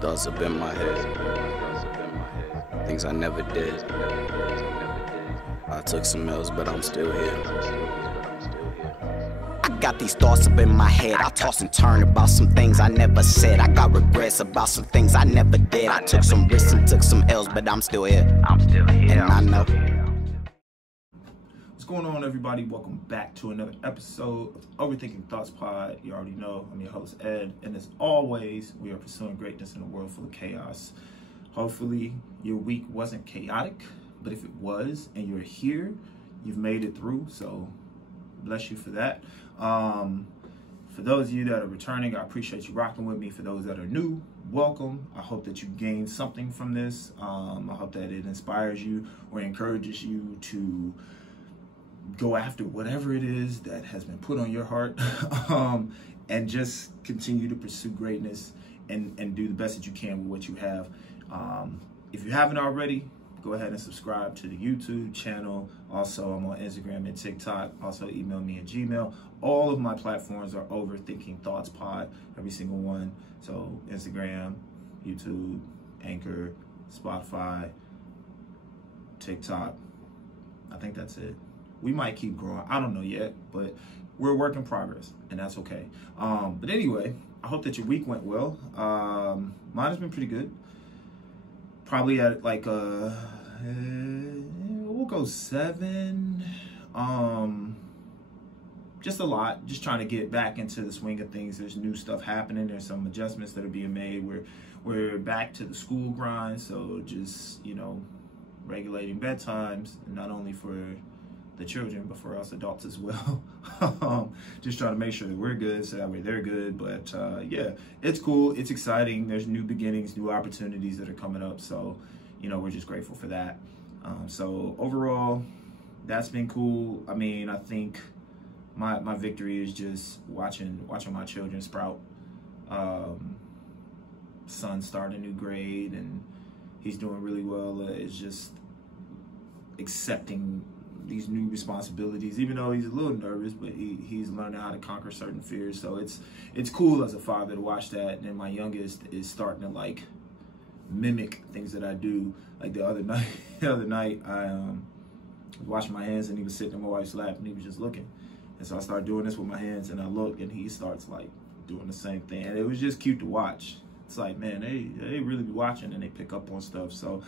thoughts up in my head, things I never did. I took some L's, but I'm still here. I got these thoughts up in my head. I toss and turn about some things I never said. I got regrets about some things I never did. I took some risks and took some L's, but I'm still here. And I know. What's going on, everybody? Welcome back to another episode of OverthinkingThoughtsPod. You already know I'm your host, Ed, and as always, we are pursuing greatness in a world full of chaos. Hopefully, your week wasn't chaotic, but if it was and you're here, you've made it through, so bless you for that. For those of you that are returning, I appreciate you rocking with me. For those that are new, welcome. I hope that you gained something from this. I hope that it inspires you or encourages you to go after whatever it is that has been put on your heart, and just continue to pursue greatness and do the best that you can with what you have. If you haven't already, go ahead and subscribe to the YouTube channel. Also, I'm on Instagram and TikTok. Also, email me at Gmail. All of my platforms are OverthinkingThoughtsPod, every single one. So Instagram, YouTube, Anchor, Spotify, TikTok. I think that's it. We might keep growing. I don't know yet, but we're a work in progress, and that's okay. But anyway, I hope that your week went well. Mine has been pretty good. Probably at like we'll go 7. Just a lot. Just trying to get back into the swing of things. There's new stuff happening. There's some adjustments that are being made. We're back to the school grind. So just, regulating bedtimes, not only for the children, but for us adults as well. Just trying to make sure that we're good, so that way they're good. But yeah, it's cool. It's exciting. There's new beginnings, new opportunities that are coming up. So, we're just grateful for that. So overall, that's been cool. I mean, I think my victory is just watching my children sprout. Son started a new grade and he's doing really well. It's just accepting these new responsibilities, even though he's a little nervous, but he's learning how to conquer certain fears. So it's cool as a father to watch that. And my youngest is starting to like mimic things that I do. Like the other night I was washing my hands and he was sitting in my wife's lap and he was just looking. And so I started doing this with my hands and I look and he starts like doing the same thing. And it was just cute to watch. It's like, man, they really be watching and they pick up on stuff. So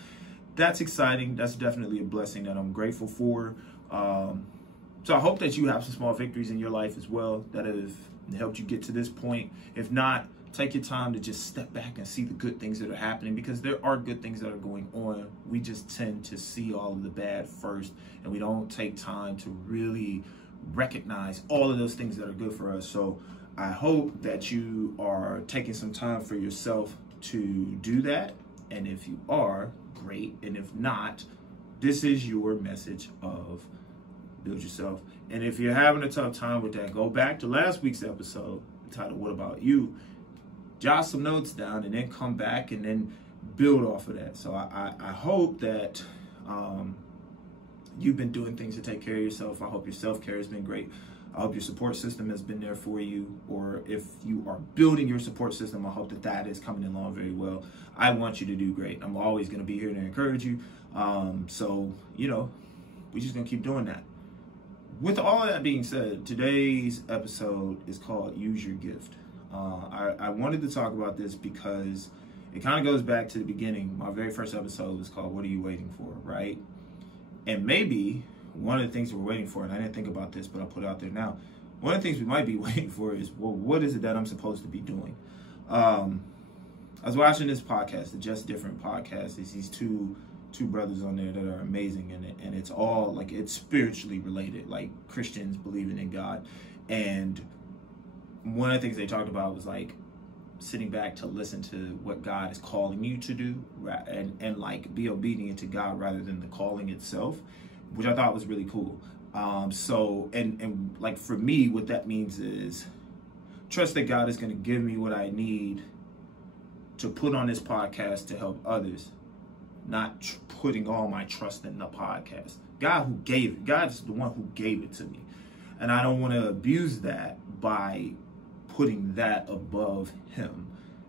that's exciting. That's definitely a blessing that I'm grateful for. So I hope that you have some small victories in your life as well that have helped you get to this point. If not, take your time to just step back and see the good things that are happening, because there are good things that are going on. We just tend to see all of the bad first, and we don't take time to really recognize all of those things that are good for us. So I hope that you are taking some time for yourself to do that. And if you are, great. And if not, this is your message of build yourself. And if you're having a tough time with that, go back to last week's episode entitled What About You? Jot some notes down and then come back and then build off of that. So I hope that you've been doing things to take care of yourself. I hope your self-care has been great. I hope your support system has been there for you, or if you are building your support system, I hope that is coming along very well. I want you to do great. I'm always going to be here to encourage you. So, we're just going to keep doing that. With all that being said, today's episode is called Use Your Gift. I wanted to talk about this because it kind of goes back to the beginning. My very first episode was called What Are You Waiting For, right? And maybe one of the things we're waiting for, and I didn't think about this, but I'll put it out there now. One of the things we might be waiting for is, well, what is it that I'm supposed to be doing? I was watching this podcast, the Just Different podcast. It's these two brothers on there that are amazing, and it's all like, it's spiritually related, like Christians believing in God. And one of the things they talked about was like sitting back to listen to what God is calling you to do, and like be obedient to God rather than the calling itself, which I thought was really cool. So like for me, what that means is trust that God is going to give me what I need to put on this podcast to help others, not putting all my trust in the podcast. God is the one who gave it to me. And I don't want to abuse that by putting that above him,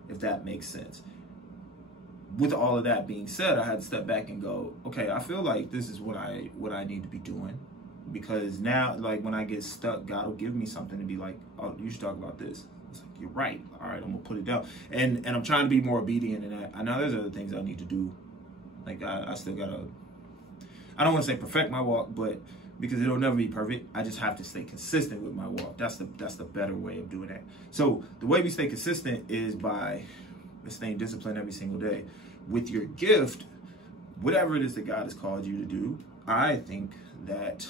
if that makes sense. with all of that being said, I had to step back and go, okay, I feel like this is what I need to be doing. Because now, like, when I get stuck, God will give me something to be like, oh, you should talk about this. It's like, you're right. All right, I'm gonna put it down. And I'm trying to be more obedient in that. I know there's other things I need to do. Like, I still gotta, I don't want to say perfect my walk, but because it'll never be perfect, I just have to stay consistent with my walk. That's the better way of doing that. So the way we stay consistent is by staying disciplined every single day. With your gift, whatever it is that God has called you to do, I think that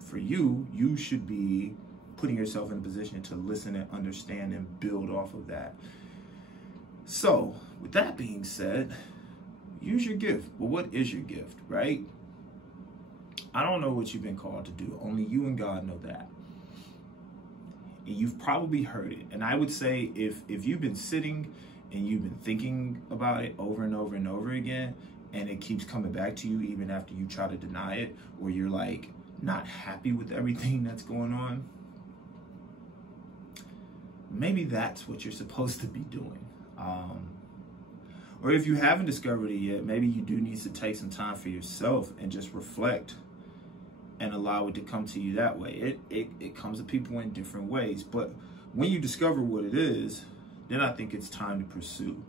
for you should be putting yourself in a position to listen and understand and build off of that. So with that being said, use your gift. Well, what is your gift, right? I don't know what you've been called to do. Only you and God know that. And you've probably heard it. And I would say if you've been sitting and you've been thinking about it over and over and over again, and it keeps coming back to you even after you try to deny it, or you're like not happy with everything that's going on, maybe that's what you're supposed to be doing. Or if you haven't discovered it yet, maybe you do need to take some time for yourself and just reflect and allow it to come to you that way. It comes to people in different ways, but when you discover what it is, then I think it's time to pursue.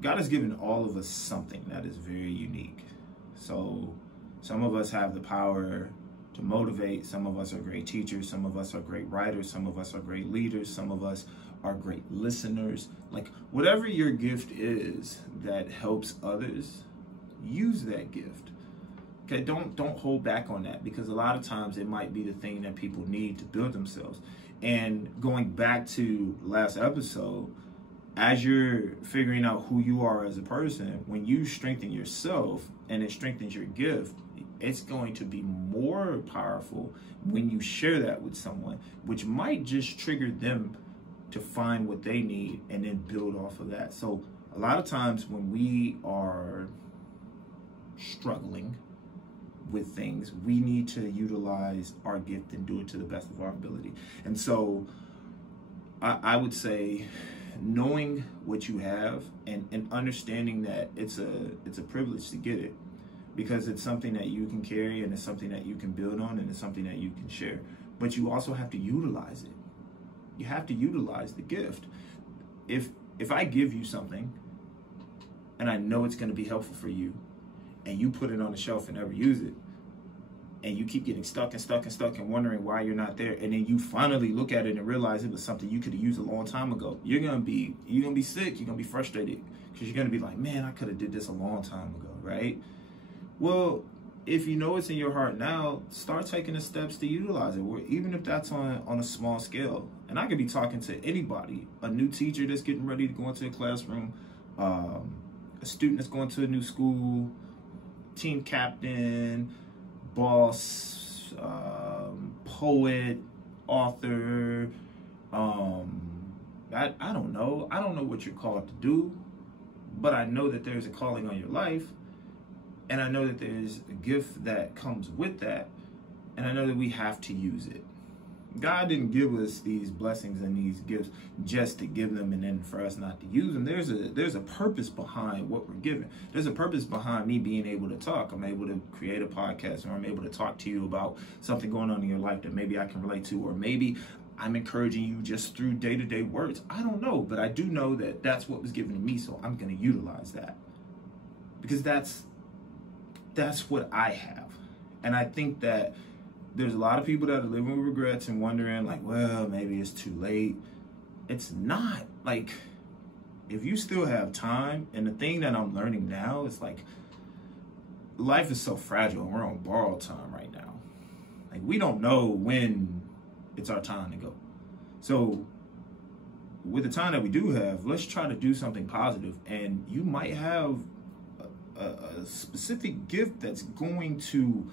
God has given all of us something that is very unique. So some of us have the power to motivate. Some of us are great teachers. Some of us are great writers. Some of us are great leaders. Some of us are great listeners. Like, whatever your gift is that helps others, use that gift. Okay, don't hold back on that, because a lot of times it might be the thing that people need to build themselves. And going back to last episode, as you're figuring out who you are as a person, when you strengthen yourself and it strengthens your gift, it's going to be more powerful when you share that with someone, which might just trigger them to find what they need and then build off of that. So a lot of times when we are struggling with things, we need to utilize our gift and do it to the best of our ability. And so I would say, knowing what you have and understanding that it's a privilege to get it, because it's something that you can carry and it's something that you can build on and it's something that you can share. But you also have to utilize it. You have to utilize the gift. If I give you something and I know it's going to be helpful for you, and you put it on the shelf and never use it, and you keep getting stuck and wondering why you're not there, and then you finally look at it and realize it was something you could have used a long time ago, you're gonna be sick, you're gonna be frustrated, because you're gonna be like, man, I could have did this a long time ago, right? Well, if you know it's in your heart now, start taking the steps to utilize it, even if that's on a small scale. And I could be talking to anybody, a new teacher that's getting ready to go into a classroom, a student that's going to a new school, team captain, boss, poet, author. I don't know. I don't know what you're called to do, but I know that there's a calling on your life, and I know that there's a gift that comes with that, and I know that we have to use it. God didn't give us these blessings and these gifts just to give them and then for us not to use them. There's a purpose behind what we're given. There's a purpose behind me being able to talk. I'm able to create a podcast, or I'm able to talk to you about something going on in your life that maybe I can relate to, or maybe I'm encouraging you just through day-to-day words. I don't know, but I do know that that's what was given to me, so I'm going to utilize that, because that's what I have. And I think that there's a lot of people that are living with regrets and wondering, like, well, maybe it's too late. It's not. Like, if you still have time, and the thing that I'm learning now is, like, life is so fragile and we're on borrowed time right now. Like, we don't know when it's our time to go. So with the time that we do have, let's try to do something positive. And you might have a specific gift that's going to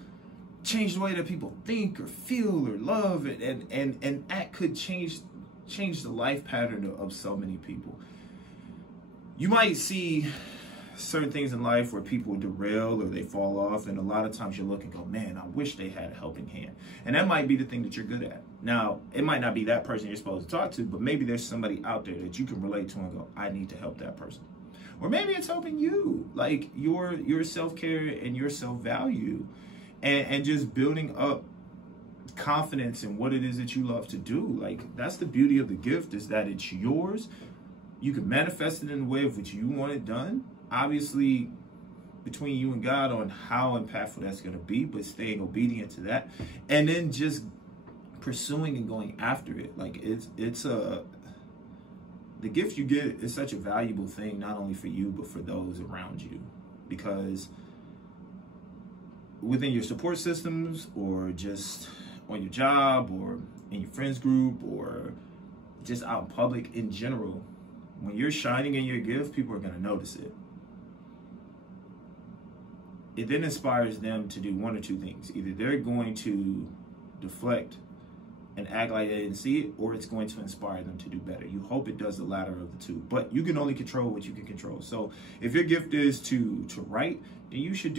change the way that people think or feel or love, and that could change the life pattern of so many people. You might see certain things in life where people derail or they fall off, and a lot of times you look and go, man, I wish they had a helping hand. And that might be the thing that you're good at. Now, it might not be that person you're supposed to talk to, but maybe there's somebody out there that you can relate to and go, I need to help that person. Or maybe it's helping you, like your self-care and your self-value, and just building up confidence in what it is that you love to do. Like, that's the beauty of the gift, is that it's yours. You can manifest it in the way of which you want it done. Obviously, between you and God on how impactful that's going to be, but staying obedient to that, and then just pursuing and going after it. Like, the gift you get is such a valuable thing, not only for you, but for those around you. Because within your support systems, or just on your job, or in your friends group, or just out in public in general, when you're shining in your gift, people are going to notice it. It then inspires them to do one or two things. Either they're going to deflect and act like they didn't see it, or it's going to inspire them to do better. You hope it does the latter of the two, but you can only control what you can control. So if your gift is to write, then you should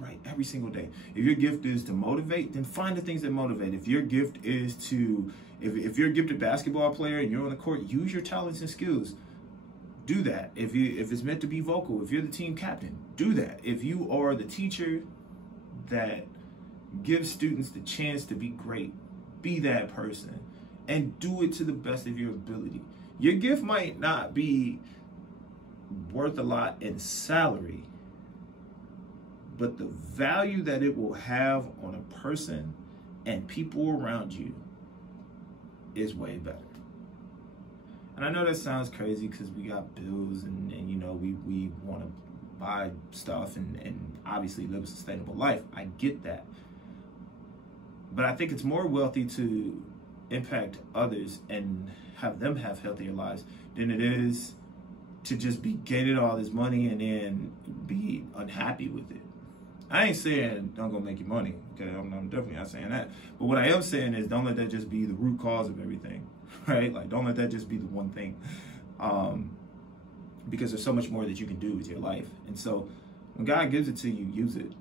write every single day. If your gift is to motivate, then find the things that motivate. If your gift is to, if you're a gifted basketball player and you're on the court, use your talents and skills. Do that. If it's meant to be vocal, if you're the team captain, do that. If you are the teacher that gives students the chance to be great, be that person, and do it to the best of your ability. Your gift might not be worth a lot in salary, but the value that it will have on a person and people around you is way better. And I know that sounds crazy because we got bills and you know, we want to buy stuff and obviously live a sustainable life. I get that. But I think it's more wealthy to impact others and have them have healthier lives than it is to just be gaining all this money and then be unhappy with it. I ain't saying don't go make your money, okay? I'm definitely not saying that. But what I am saying is don't let that just be the root cause of everything, right? Like, don't let that just be the one thing, because there's so much more that you can do with your life. And so when God gives it to you, use it.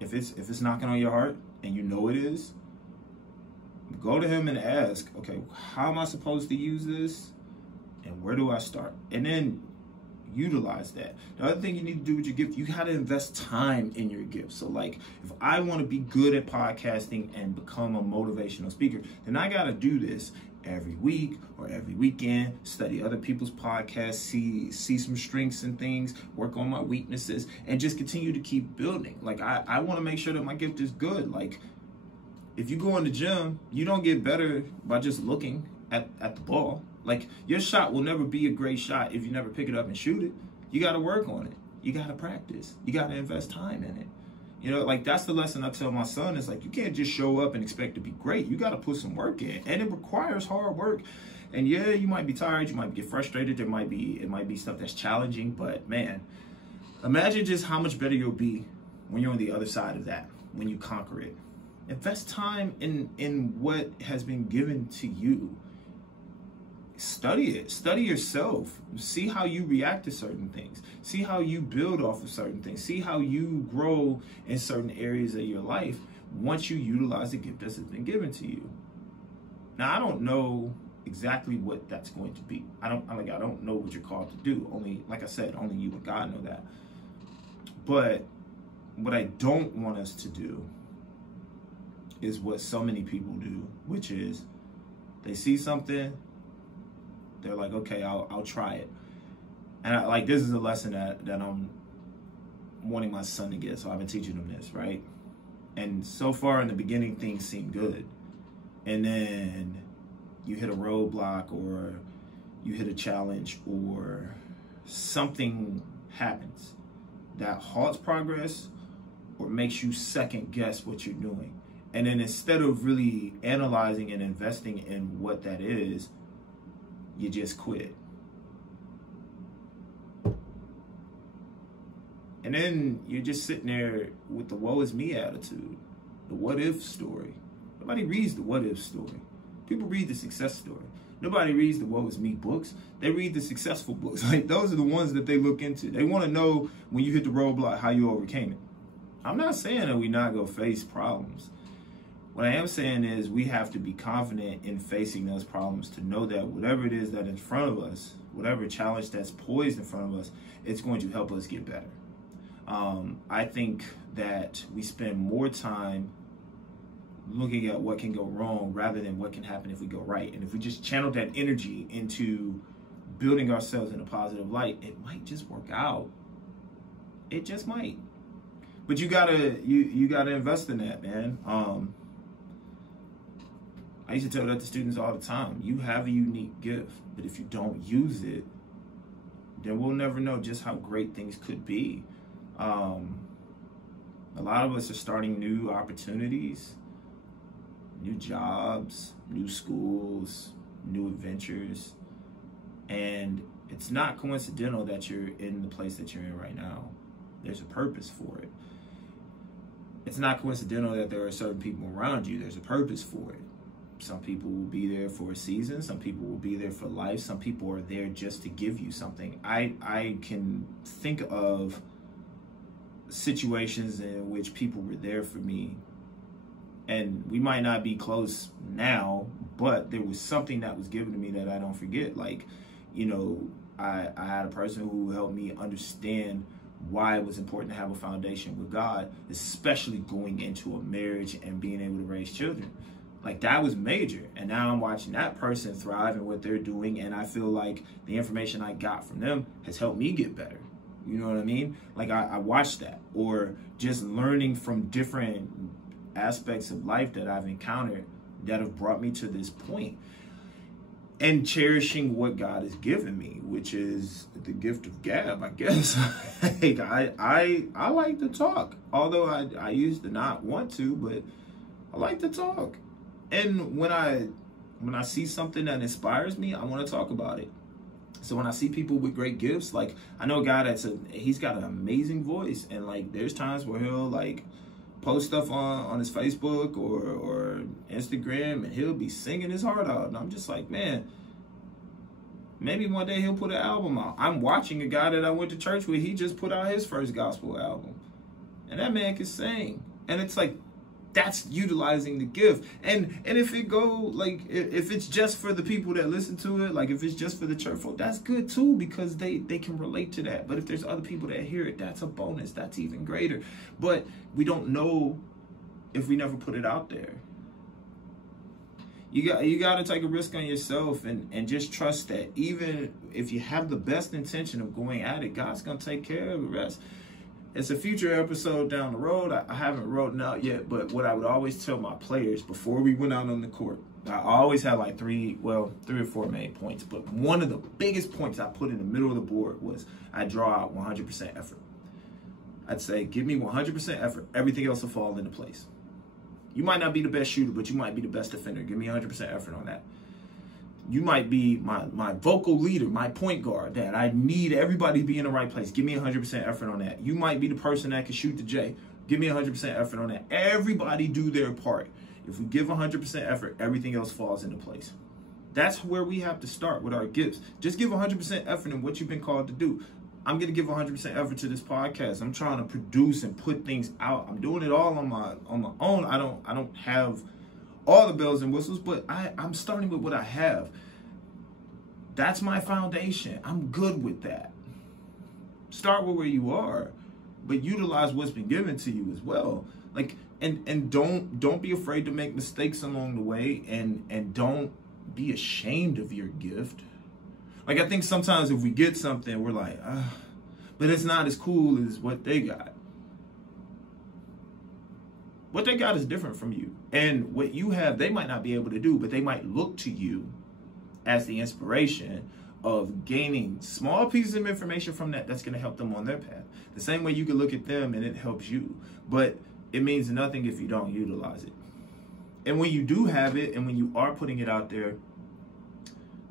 If it's knocking on your heart and you know it is, go to him and ask, okay, how am I supposed to use this? And where do I start? And then utilize that. The other thing you need to do with your gift, you got to invest time in your gift. So like, if I want to be good at podcasting and become a motivational speaker, then I got to do this every week or every weekend, study other people's podcasts, see some strengths and things, work on my weaknesses, and just continue to keep building. Like, I want to make sure that my gift is good. Like, if you go in the gym, you don't get better by just looking at the ball. Like, your shot will never be a great shot if you never pick it up and shoot it. You got to work on it. You got to practice. You got to invest time in it. You know, like, that's the lesson I tell my son. Is like, you can't just show up and expect to be great. You got to put some work in, and it requires hard work. And yeah, you might be tired. You might get frustrated. It might be stuff that's challenging. But man, imagine just how much better you'll be when you're on the other side of that, when you conquer it. Invest time in what has been given to you. Study it. Study yourself. See how you react to certain things. See how you build off of certain things. See how you grow in certain areas of your life once you utilize the gift that's been given to you. Now, I don't know exactly what that's going to be. I don't know what you're called to do. Only, like I said, only you and God know that. But what I don't want us to do is what so many people do, which is they see something, they're like, okay, I'll try it. And this is a lesson that I'm wanting my son to get, so I've been teaching him this, right? And so far in the beginning, things seem good. And then you hit a roadblock, or you hit a challenge, or something happens that halts progress or makes you second guess what you're doing. And then instead of really analyzing and investing in what that is, you just quit. And then you're just sitting there with the woe is me attitude, the what if story. Nobody reads the what if story. People read the success story. Nobody reads the woe is me books. They read the successful books. Like, those are the ones that they look into. They want to know when you hit the roadblock how you overcame it. I'm not saying that we not go face problems, What I am saying is we have to be confident in facing those problems, to know that whatever it is that in front of us, whatever challenge that's poised in front of us, it's going to help us get better. I think that we spend more time looking at what can go wrong rather than what can happen if we go right. And if we just channel that energy into building ourselves in a positive light, it might just work out. It just might. But you gotta invest in that, man. I used to tell that to students all the time. You have a unique gift, but if you don't use it, then we'll never know just how great things could be. A lot of us are starting new opportunities, new jobs, new schools, new adventures. And it's not coincidental that you're in the place that you're in right now. There's a purpose for it. It's not coincidental that there are certain people around you. There's a purpose for it. Some people will be there for a season. Some people will be there for life. Some people are there just to give you something. I can think of situations in which people were there for me, and we might not be close now, but there was something that was given to me that I don't forget. Like, you know, I had a person who helped me understand why it was important to have a foundation with God, especially going into a marriage and being able to raise children. Like, that was major. And now I'm watching that person thrive in what they're doing, and I feel like the information I got from them has helped me get better. You know what I mean? Like, I watched that. Or just learning from different aspects of life that I've encountered that have brought me to this point. And cherishing what God has given me, which is the gift of gab, I guess. Like, I like to talk. Although I used to not want to, but I like to talk. And when I see something that inspires me, I want to talk about it. So when I see people with great gifts, like, I know a guy he's got an amazing voice, and like, there's times where he'll like post stuff on his Facebook or Instagram, and he'll be singing his heart out, and I'm just like, man, maybe one day he'll put an album out. I'm watching a guy that I went to church with. He just put out his first gospel album, and that man can sing. And it's like, that's utilizing the gift. And if it go, like, if it's just for the people that listen to it, like if it's just for the church folk, that's good too, because they can relate to that. But if there's other people that hear it, that's a bonus. That's even greater. But we don't know if we never put it out there. You got to take a risk on yourself and just trust that even if you have the best intention of going at it, God's going to take care of the rest. It's a future episode down the road. I haven't written out yet, but what I would always tell my players before we went out on the court, I always had like three or four main points, but one of the biggest points I put in the middle of the board was I draw out 100% effort. I'd say, give me 100% effort. Everything else will fall into place. You might not be the best shooter, but you might be the best defender. Give me 100% effort on that. You might be my vocal leader, my point guard, that I need everybody to be in the right place. Give me 100% effort on that. You might be the person that can shoot the J. Give me 100% effort on that. Everybody do their part. If we give 100% effort, everything else falls into place. That's where we have to start with our gifts. Just give 100% effort in what you've been called to do. I'm going to give 100% effort to this podcast. I'm trying to produce and put things out. I'm doing it all on my own. I don't have all the bells and whistles, but I'm starting with what I have. That's my foundation. I'm good with that. Start with where you are, but utilize what's been given to you as well. Like, and don't be afraid to make mistakes along the way, and don't be ashamed of your gift. Like, I think sometimes if we get something, we're like, but it's not as cool as what they got. What they got is different from you. And what you have, they might not be able to do, but they might look to you as the inspiration of gaining small pieces of information from that's going to help them on their path. The same way you can look at them and it helps you. But it means nothing if you don't utilize it. And when you do have it, and when you are putting it out there,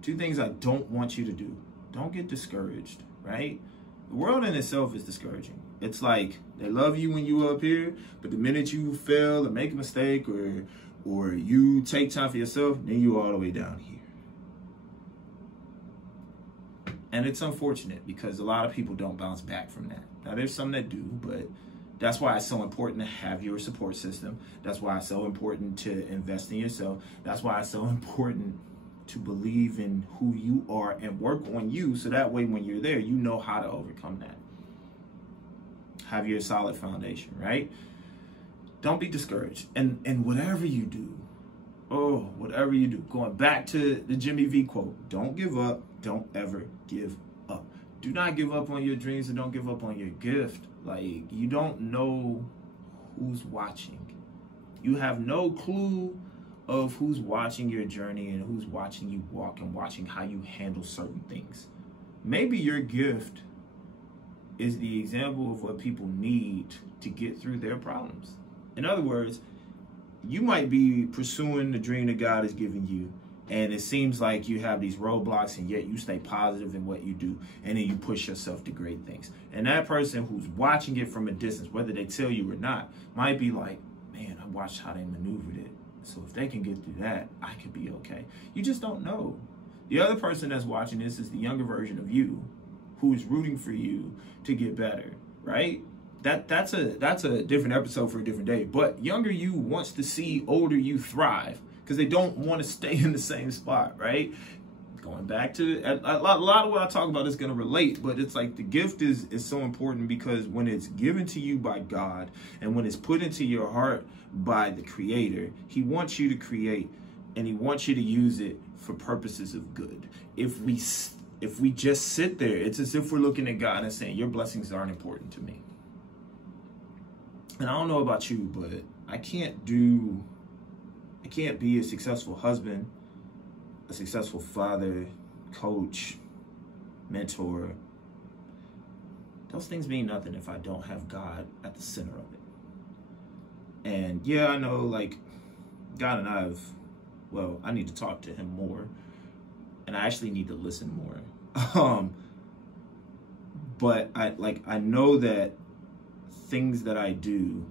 two things I don't want you to do. Don't get discouraged, right? The world in itself is discouraging. It's like they love you when you up here, but the minute you fail or make a mistake or you take time for yourself, then you're all the way down here. And it's unfortunate because a lot of people don't bounce back from that. Now, there's some that do, but That's why it's so important to have your support system. That's why it's so important to invest in yourself. That's why it's so important to believe in who you are and work on you, so that way when you're there, you know how to overcome that. Have your solid foundation, right? Don't be discouraged. And whatever you do, whatever you do, going back to the Jimmy V quote, don't give up. Don't ever give up. Do not give up on your dreams, and don't give up on your gift. Like, you don't know who's watching. You have no clue of who's watching your journey and who's watching you walk and watching how you handle certain things. Maybe your gift is the example of what people need to get through their problems. In other words, you might be pursuing the dream that God has given you, and it seems like you have these roadblocks, and yet you stay positive in what you do, and then you push yourself to great things. And that person who's watching it from a distance, whether they tell you or not, might be like, man, I watched how they maneuvered it. So if they can get through that, I could be okay. You just don't know. The other person that's watching this is the younger version of you, who is rooting for you to get better, right? That's a different episode for a different day. But younger you wants to see older you thrive, because they don't want to stay in the same spot, right? Going back to a lot of what I talk about is going to relate, but it's like the gift is so important, because when it's given to you by God and when it's put into your heart by the Creator, He wants you to create, and He wants you to use it for purposes of good. If we just sit there, it's as if we're looking at God and saying, your blessings aren't important to me. And I don't know about you, but I can't be a successful husband, a successful father, coach, mentor. Those things mean nothing if I don't have God at the center of it. And yeah, I know, like, God and I need to talk to Him more, and I actually need to listen more. But I know that things that I do,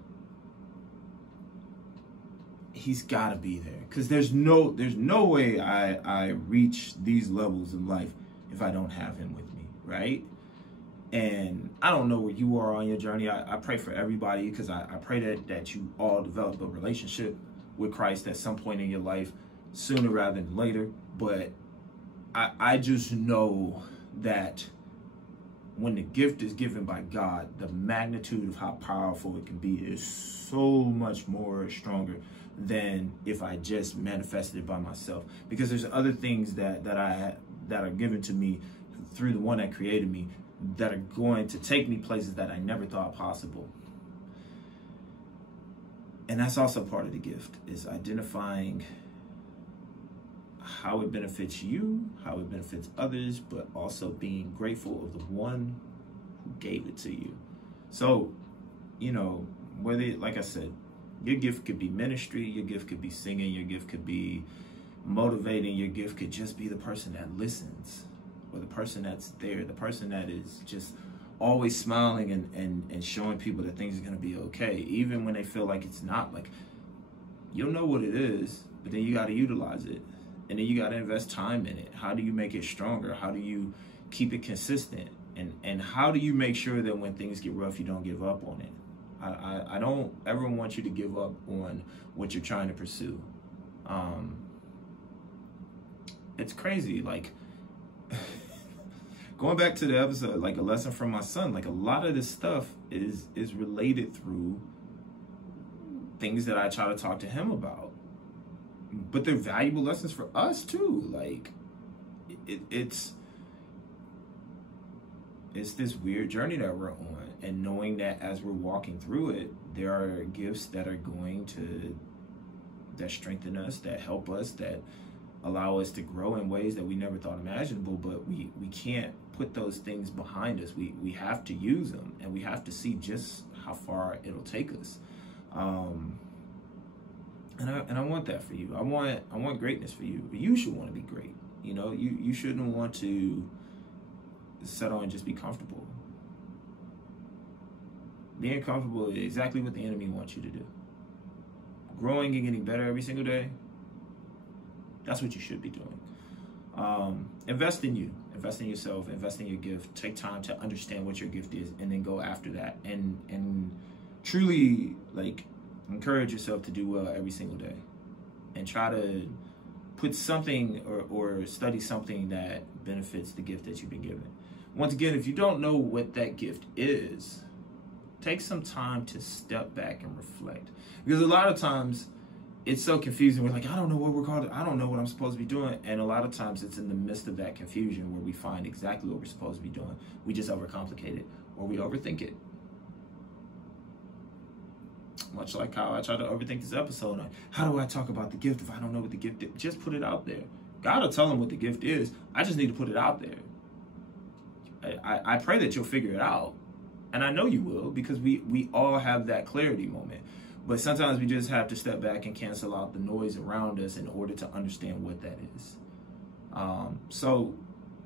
He's got to be there, because there's no way I reach these levels in life if I don't have Him with me, right? And I don't know where you are on your journey. I pray for everybody, because I pray that you all develop a relationship with Christ at some point in your life, sooner rather than later. But I just know that when the gift is given by God, the magnitude of how powerful it can be is so much more stronger than if I just manifested it by myself. Because there's other things that are given to me through the one that created me, that are going to take me places that I never thought possible. And that's also part of the gift, is identifying how it benefits you, how it benefits others, but also being grateful of the one who gave it to you. So, whether, like I said, your gift could be ministry, your gift could be singing, your gift could be motivating, your gift could just be the person that listens, or the person that's there, the person that is just always smiling and showing people that things are going to be okay, even when they feel like it's not. Like, you'll know what it is, but then you got to utilize it. And then you got to invest time in it. How do you make it stronger? How do you keep it consistent? And how do you make sure that when things get rough, you don't give up on it? I don't ever want you to give up on what you're trying to pursue. It's crazy. Like, going back to the episode, like a lesson from my son, like a lot of this stuff is related through things that I try to talk to him about. But they're valuable lessons for us too. Like, it's this weird journey that we're on, and knowing that as we're walking through it, there are gifts that strengthen us, that help us, that allow us to grow in ways that we never thought imaginable. But we can't put those things behind us. We have to use them, and we have to see just how far it'll take us. And I want that for you. I want greatness for you. You should want to be great. You shouldn't want to settle and just be comfortable. Being comfortable is exactly what the enemy wants you to do. Growing and getting better every single day, that's what you should be doing. Invest in you. Invest in yourself. Invest in your gift. Take time to understand what your gift is, and then go after that. And truly, like, encourage yourself to do well every single day, and try to put something or study something that benefits the gift that you've been given. Once again, if you don't know what that gift is, take some time to step back and reflect. Because a lot of times it's so confusing. We're like, I don't know what we're called. I don't know what I'm supposed to be doing. And a lot of times it's in the midst of that confusion where we find exactly what we're supposed to be doing. We just overcomplicate it, or we overthink it. Much like how I try to overthink this episode. Like, how do I talk about the gift if I don't know what the gift is? Just put it out there. God will tell them what the gift is. I just need to put it out there. I pray that you'll figure it out. And I know you will, because we all have that clarity moment. But sometimes we just have to step back and cancel out the noise around us in order to understand what that is. So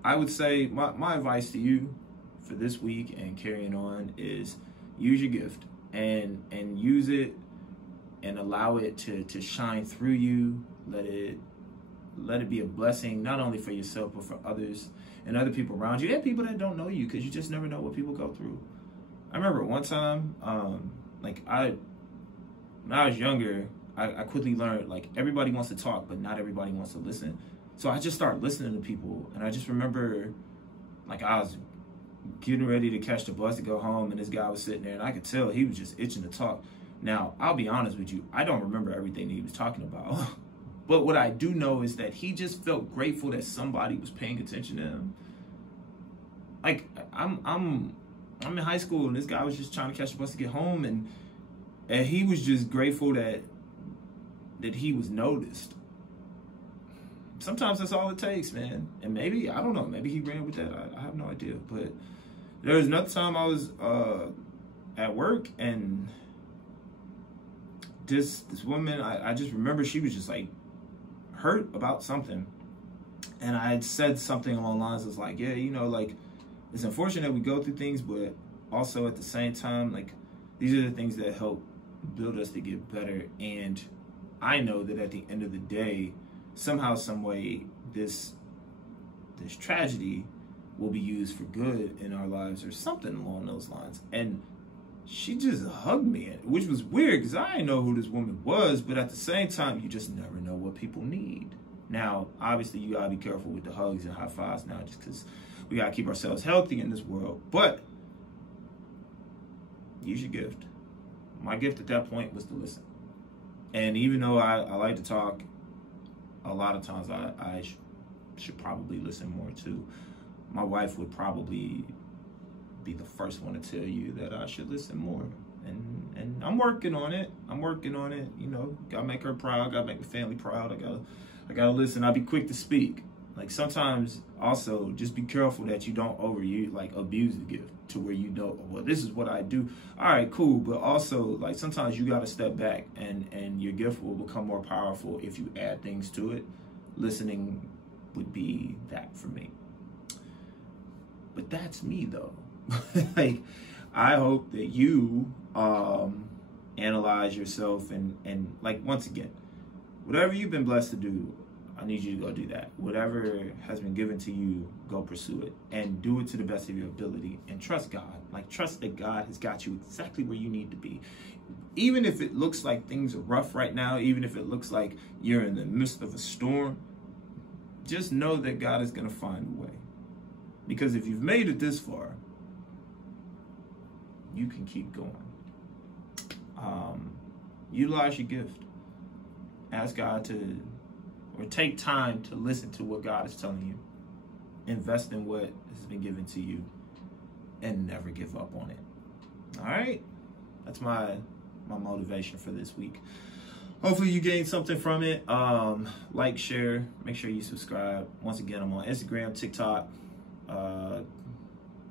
I would say my advice to you for this week and carrying on is use your gift and use it and allow it to shine through you. Let it be a blessing, not only for yourself, but for others and other people around you and people that don't know you, because you just never know what people go through. I remember one time, when I was younger, I quickly learned, like, everybody wants to talk, but not everybody wants to listen. So I just started listening to people, and I just remember, like, I was getting ready to catch the bus to go home, and this guy was sitting there, and I could tell he was just itching to talk. Now, I'll be honest with you, I don't remember everything that he was talking about. But what I do know is that he just felt grateful that somebody was paying attention to him. Like, I'm in high school, and this guy was just trying to catch the bus to get home, and he was just grateful that he was noticed. Sometimes that's all it takes, man. And maybe, I don't know, maybe he ran with that. I have no idea. But there was another time I was at work, and this woman, I just remember she was just, like, hurt about something. And I had said something along the lines of, like, yeah, you know, like, it's unfortunate that we go through things, but also at the same time, like, these are the things that help build us to get better. And I know that at the end of the day, somehow, some way, this tragedy will be used for good in our lives, or something along those lines. And she just hugged me, which was weird because I didn't know who this woman was, but at the same time, you just never know what people need. Now, obviously, you gotta be careful with the hugs and high fives now, just because we gotta keep ourselves healthy in this world. But use your gift. My gift at that point was to listen. And even though I like to talk, a lot of times I should probably listen more too. My wife would probably be the first one to tell you that I should listen more. And I'm working on it. You know, gotta make her proud, gotta make the family proud. I gotta listen. I'll be quick to speak. Like, sometimes also just be careful that you don't abuse the gift to where you know, well, this is what I do. All right, cool. But also, like, sometimes you got to step back and your gift will become more powerful if you add things to it. Listening would be that for me. But that's me, though. Like, I hope that you analyze yourself and like, once again, whatever you've been blessed to do, I need you to go do that. Whatever has been given to you, go pursue it. And do it to the best of your ability. And trust God. Like, trust that God has got you exactly where you need to be. Even if it looks like things are rough right now, even if it looks like you're in the midst of a storm, just know that God is going to find a way. Because if you've made it this far, you can keep going. Utilize your gift. Ask God to, or take time to listen to what God is telling you. Invest in what has been given to you, and never give up on it. All right? That's my motivation for this week. Hopefully you gained something from it. Like, share, make sure you subscribe. Once again, I'm on Instagram, TikTok,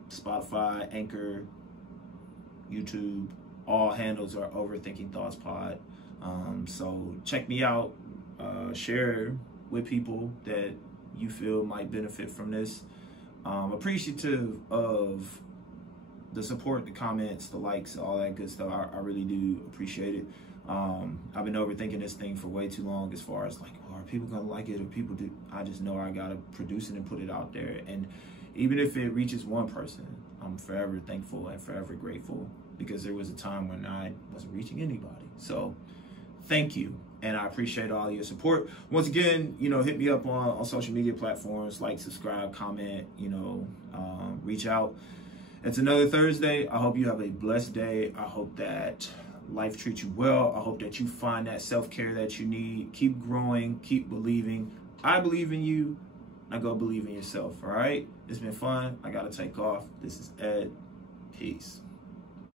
Spotify, Anchor, YouTube. All handles are OverthinkingThoughtsPod. So check me out. Share with people that you feel might benefit from this. Appreciative of the support, the comments, the likes, all that good stuff. I really do appreciate it. I've been overthinking this thing for way too long, as far as like, oh, are people gonna like it, or people do? I just know I gotta produce it and put it out there. And even if it reaches one person, I'm forever thankful and forever grateful because there was a time when I wasn't reaching anybody. So thank you. And I appreciate all your support. Once again, hit me up on social media platforms, like, subscribe, comment, reach out. It's another Thursday. I hope you have a blessed day. I hope that life treats you well. I hope that you find that self-care that you need. Keep growing, keep believing. I believe in you. Now go believe in yourself, all right? It's been fun. I got to take off. This is Ed. Peace.